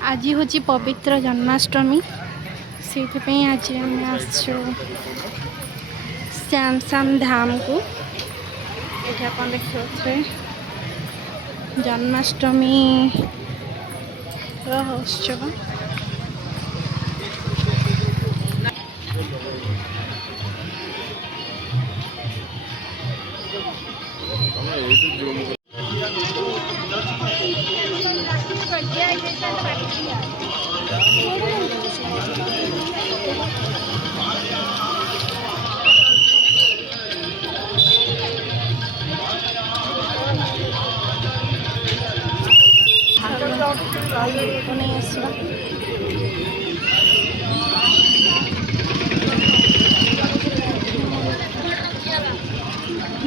आज हूँ पवित्र जन्माष्टमी से आज आम आसु श्यामश्याम धाम को ये आप देखिए जन्माष्टमी उत्सव नहीं आसवा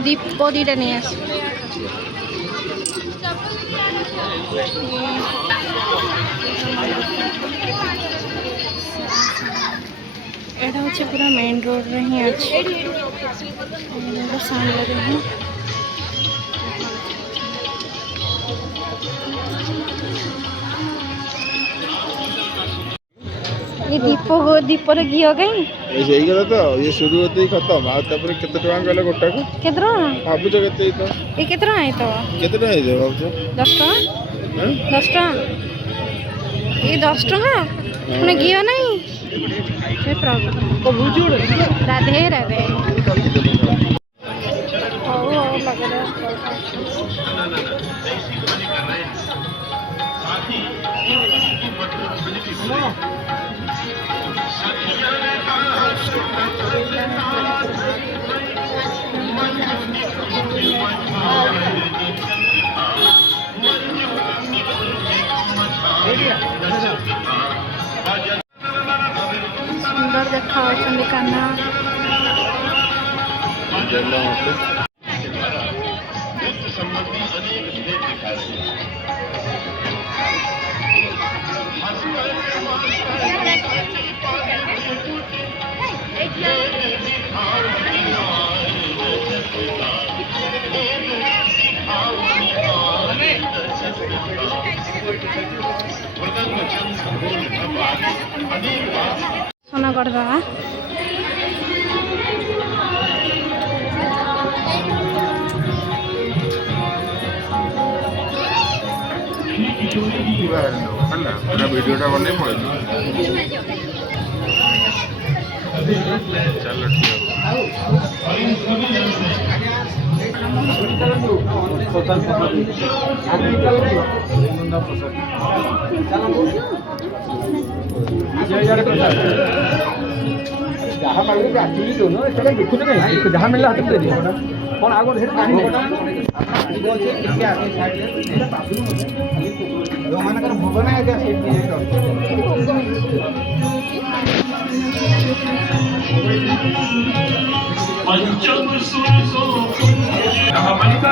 दीप दीटा नहीं आस एटा हूँ पूरा मेन रोड रे ही अच्छे सामने ही ये दीपर घी कहीं ऐसे ही गला तो ये शुरू होते ही खत्म आ तापर केते टका गला गोटा को केते टका भाबु जो केते तो ये केते टका है तो केते टका है भाबु 10 टका 10 टका ये 10 टका पुणे घी नहीं हे प्रभु राधे राधे लगे सुंदर देखा कान्हा सोना करदा वीडियोटा बने पड़े चलो जहाँ मांगे एक्चुअली जो ना इसका देखो तो नहीं जहाँ मिल रहा है दे दिया कौन आगो ढेर कहानी बता बोल से क्या आगे साइड जो माने कर भवन है क्या सेट नहीं पंचम सुरसो कहामनिका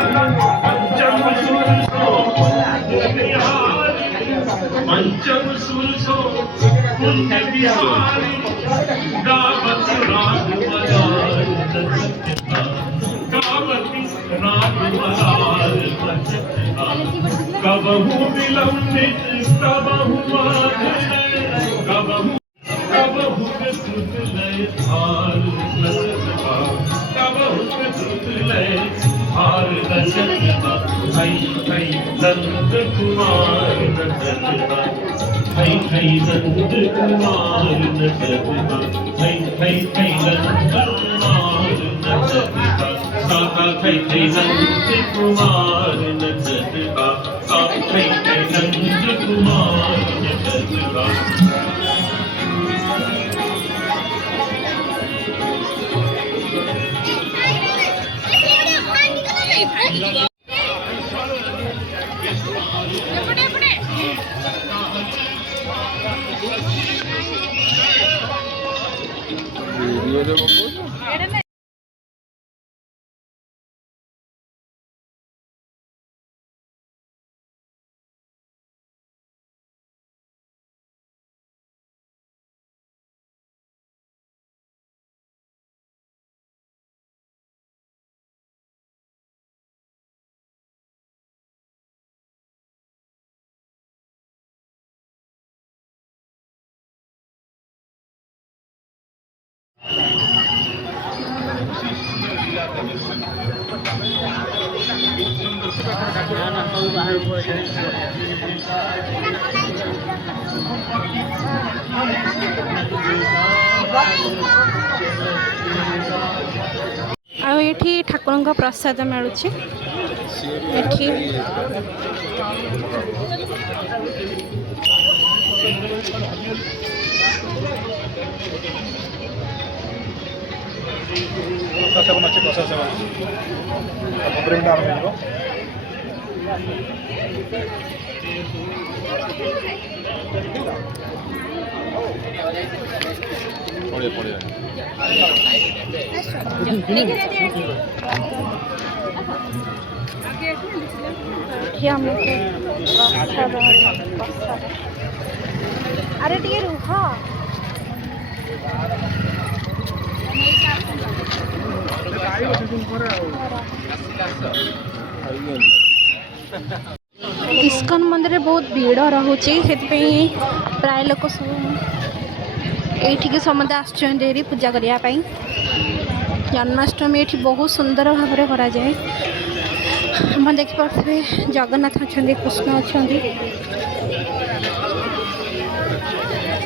पंचम सुरसो पंचम सुरसो कुंज बिहारी गावत राग मलार गावती राग मलार कबहू विलंबित कबहू कबहू कबहू सुत लय हार नसता कबहू सुत लय हार नसता हई हई नंद कुमार नसता हई हई नंद कुमार नसता हई हई हई नंद कुमार नसता साका हई हई नंद कुमार नसता साका हई हई नंद कुमार नसता वीडियो ଆଉ ଏଠି ଠାକୁରଙ୍କ ପ୍ରସାଦ ମିଳୁଛି ଏଠି ପ୍ରଶାସନ ଅଛି ପ୍ରଶାସନ ଅପରେଟ ଆରମ୍ଭ ହେବ ପଡ଼ିଆ ପଡ଼ିଆ ଏଠି ଆମକୁ ପ୍ରସାଦ ଆରେ ଟିକେ ରୁହ ଇସ୍କନ ମନ୍ଦିରରେ ବହୁତ ଭିଡ଼ ରହୁଛି ସେଥିପାଇଁ ପ୍ରାୟ ଲୋକ ସବୁ ଏଇଠିକି ସମସ୍ତେ ଆସୁଛନ୍ତି ଏଠି ପୂଜା କରିବା ପାଇଁ ଜନ୍ମାଷ୍ଟମୀ ଏଠି ବହୁତ ସୁନ୍ଦର ଭାବରେ କରାଯାଏ ଆପଣ ଦେଖିପାରୁଥିବେ ଜଗନ୍ନାଥ ଅଛନ୍ତି କୃଷ୍ଣ ଅଛନ୍ତି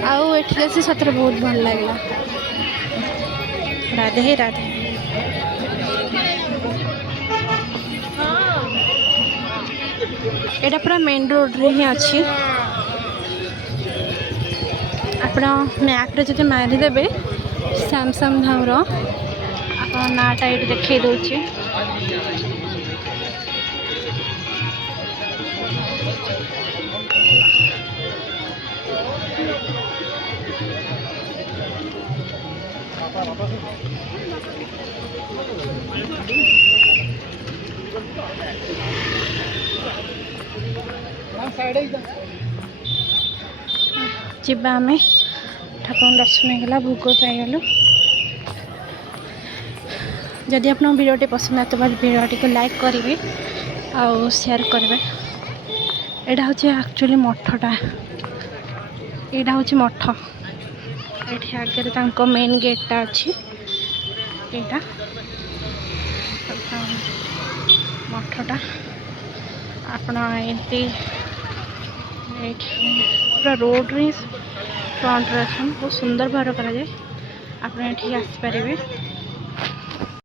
ଆଉ ଏଠିକି ଆସି ସତରେ ବହୁତ ଭଲ ଲାଗିଲା ରାଧେ ରାଧେ ଏଇଟା ପୁରା ମେନ୍ ରୋଡ଼ରେ ହିଁ ଅଛି ଆପଣ ମ୍ୟାପ୍ରେ ଯଦି ମାରିଦେବେ ସ୍ୟାମସଙ୍ଗ ଧାମର ଆପଣ ନାଁଟା ଏଇଠି ଦେଖେଇ ଦେଉଛି ଯିବା ଆମେ ଠାକୁରଙ୍କ ଦର୍ଶନ ହେଇଗଲା ଭୋଗ ପାଇଗଲୁ ଯଦି ଆପଣଙ୍କ ଭିଡ଼ିଓଟି ପସନ୍ଦ ଆସିବ ଭିଡ଼ିଓଟିକୁ ଲାଇକ୍ କରିବେ ଆଉ ସେୟାର କରିବେ ଏଇଟା ହେଉଛି ଆକ୍ଚୁଆଲି ମଠଟା ଏଇଟା ହେଉଛି ମଠ ଏଠି ଆଗରେ ତାଙ୍କ ମେନ୍ ଗେଟ୍ଟା ଅଛି ଏଇଟା ମଠଟା ଆପଣ ଏମିତି ଏଇଠି ପୁରା ରୋଡ଼ରେ ଫ୍ରଣ୍ଟରେ ଅଛନ୍ତି ବହୁତ ସୁନ୍ଦର ଭାବରେ କରାଯାଏ ଆପଣ ଏଠିକି ଆସିପାରିବେ